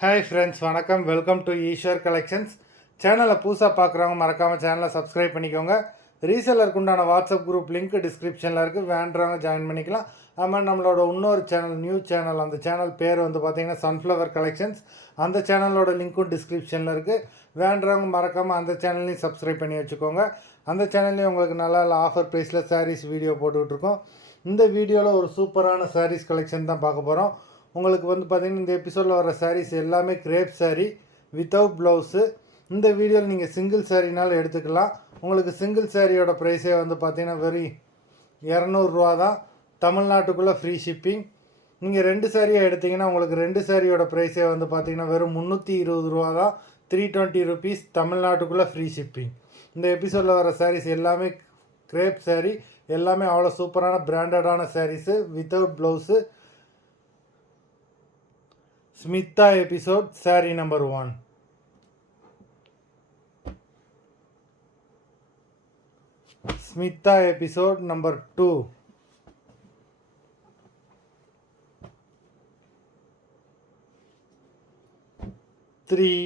Hi friends, வணக்கம். Welcome to Eswar collections. சேனலை புதுசாக பார்க்குறவங்க மறக்காமல் சேனலை சப்ஸ்கிரைப் பண்ணிக்கோங்க. ரீசெல்லருக்கு உண்டான வாட்ஸ்அப் குரூப் லிங்க் டிஸ்கிரிப்ஷனில் இருக்குது, வேண்டுறவங்க ஜாயின் பண்ணிக்கலாம். அதுமாதிரி நம்மளோட இன்னொரு சேனல், நியூ சேனல், அந்த சேனல் பேர் பார்த்திங்கன்னா சன்ஃப்ளவர் கலெக்ஷன்ஸ். அந்த சேனலோட லிங்க்கும் டிஸ்கிரிப்ஷனில் இருக்குது, வேண்டுறவங்க மறக்காமல் அந்த சேனல்லையும் சப்ஸ்கிரைப் பண்ணி வச்சுக்கோங்க. அந்த சேனல்லையும் உங்களுக்கு நல்லா ஆஃபர் ப்ரைஸில் சாரீஸ் வீடியோ போட்டுக்கிட்டுருக்கோம். இந்த வீடியோவில் ஒரு சூப்பரான சாரீஸ் கலெக்ஷன் தான் பார்க்க போகிறோம். உங்களுக்கு பார்த்திங்கன்னா இந்த எபிசோடில் வர சாரீஸ் எல்லாமே கிரேப் சாரீ வித்தவுட் ப்ளவுஸு. இந்த வீடியோவில் நீங்கள் சிங்கிள் சாரீனாலும் எடுத்துக்கலாம். உங்களுக்கு சிங்கிள் சாரியோட ப்ரைஸே பார்த்திங்கன்னா வெறும் 200 தான். தமிழ்நாட்டுக்குள்ளே ஃப்ரீ ஷிப்பிங். நீங்கள் 2 சாரியாக எடுத்திங்கன்னா உங்களுக்கு 2 சாரியோட ப்ரைஸே பார்த்திங்கன்னா வெறும் 320 தான். 320 ருபீஸ், தமிழ்நாட்டுக்குள்ளே ஃப்ரீ ஷிப்பிங். இந்த எபிசோடில் வர சாரீஸ் எல்லாமே கிரேப் சாரீ, எல்லாமே அவ்வளோ சூப்பரான பிராண்டடான saris without blouse. Smita episode sorry number 1. Smita episode number 2. Three,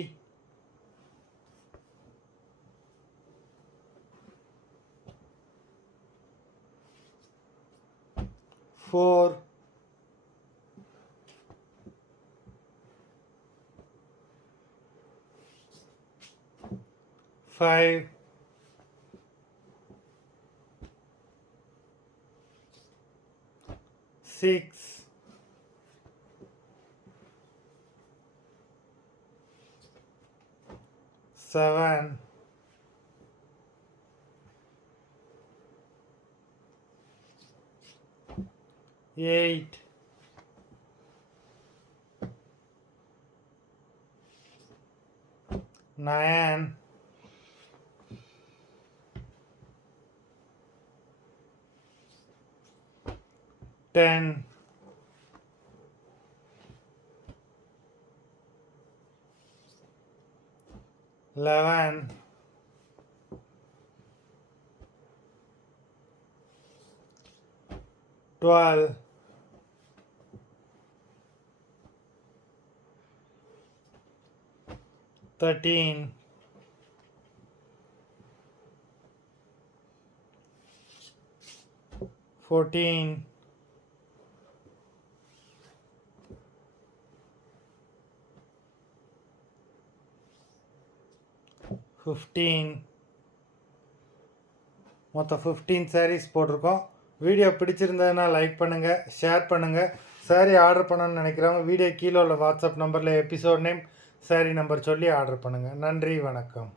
4, 5, 6, 7, 8, 9, 10, 11, 12, 13, 14, 15. மொத்தம் 15 சாரீஸ் போட்டிருக்கோம். வீடியோ பிடிச்சிருந்ததுன்னா லைக் பண்ணுங்கள், ஷேர் பண்ணுங்கள். சாரீ ஆர்டர் பண்ணணும்னு நினைக்கிறவங்க வீடியோ கீழே உள்ள வாட்ஸ்அப் நம்பரில் எபிசோட் நேம், சாரீ நம்பர் சொல்லி ஆர்டர் பண்ணுங்கள். நன்றி, வணக்கம்.